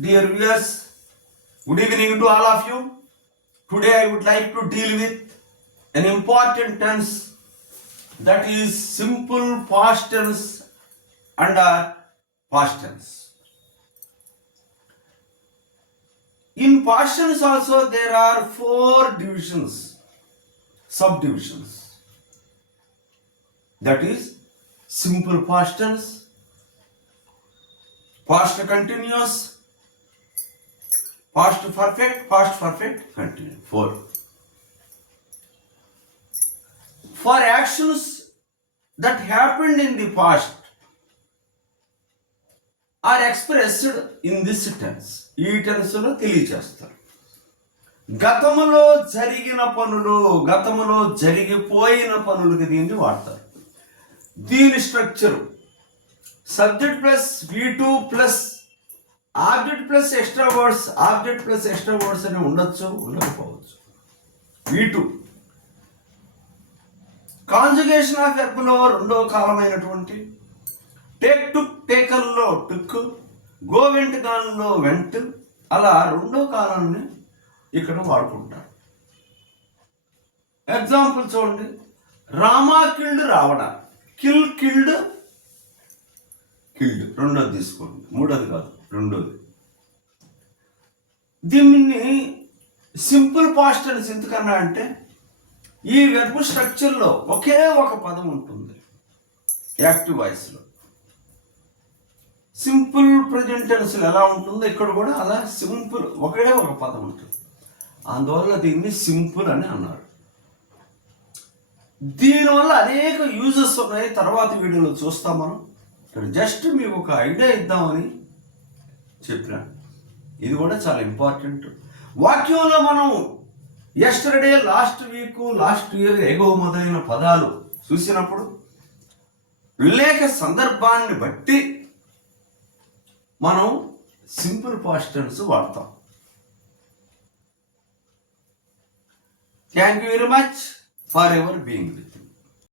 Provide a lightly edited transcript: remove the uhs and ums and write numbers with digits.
Dear viewers, good evening to all of you. Today I would like to deal with an important tense, that is simple past tense and past tense. In past tense also there are 4 divisions, subdivisions. That is simple past tense, past continuous, past perfect continuous. 4. For actions that happened in the past are expressed in this tense. ఈ టెన్స్లో తెలియచేస్తారు. గతములో జరిగిన పనులు, గతములో జరిగిపోయిన పనులకి దీన్ని వాడతారు. దీని structure subject plus V2 plus object plus extra words, object plus extra words అని ఉండొచ్చు, ఉండకపోవచ్చు. V2 కాంజుగేషన్ ఆఫ్ వెర్బ్లో రెండో కాలమైనటువంటి టేక్ టుక్, టేకల్లో టుక్, గో వెంట్ గాన్లో వెంట్, అలా రెండో కాలాన్ని ఇక్కడ వాడుకుంటారు. ఎగ్జాంపుల్ చూడండి. Rama killed Ravana, kill killed killed, రెండోది తీసుకోండి, మూడోది కాదు, రెండోది. దీన్ని సింపుల్ పాస్ట్ టెన్స్ ఎందుకన్నా అంటే ఈ వెర్బ్ స్ట్రక్చర్లో ఒకే ఒక పదం ఉంటుంది యాక్టివ్ వాయిస్లో. సింపుల్ ప్రెజెంట్ టెన్స్లో ఎలా ఉంటుందో ఇక్కడ కూడా అలా సింపుల్ ఒకే ఒక పదం ఉంటుంది. అందువల్ల దీన్ని సింపుల్ అని అన్నారు. దీనివల్ల అనేక యూజెస్ ఉన్నాయి, తర్వాత వీడియోలో చూస్తాం మనం. ఇక్కడ జస్ట్ మీకు ఒక ఐడియా ఇద్దామని చెప్పినా. ఇది కూడా చాలా ఇంపార్టెంట్. వాక్యంలో మనం yesterday, last week, last year, ago మొదలైన పదాలు చూసినప్పుడు లేక సందర్భాన్ని బట్టి మనం సింపుల్ పాస్ట్ టెన్స్ వాడతాం. Thank you very much for ever being with.